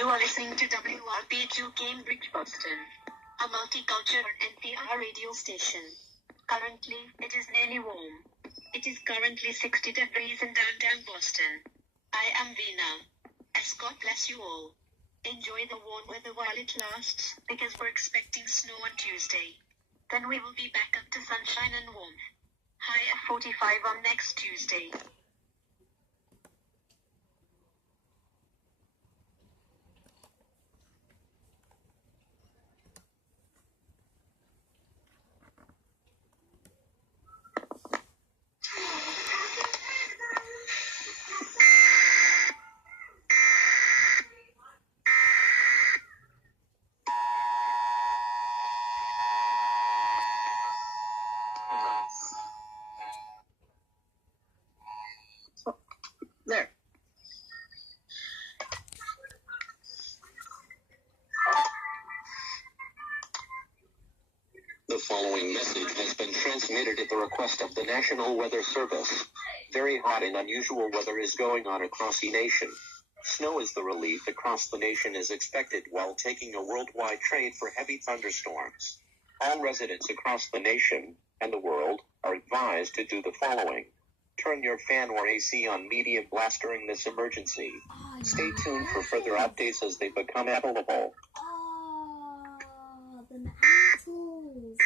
You are listening to WRP2 Cambridge, Boston, a multicultural NPR radio station. Currently, it is nearly warm. It is currently 60 degrees in downtown Boston. I am Veena. As God bless you all. Enjoy the warm weather while it lasts, because we're expecting snow on Tuesday. Then we will be back up to sunshine and warmth. High of 45 on next Tuesday. There. The following message has been transmitted at the request of the National Weather Service. Very hot and unusual weather is going on across the nation. Snow is the relief across the nation is expected while taking a worldwide trade for heavy thunderstorms. All residents across the nation and the world are advised to do the following. Turn your fan or AC on medium blast during this emergency. Stay tuned for further updates as they become available. The assholes.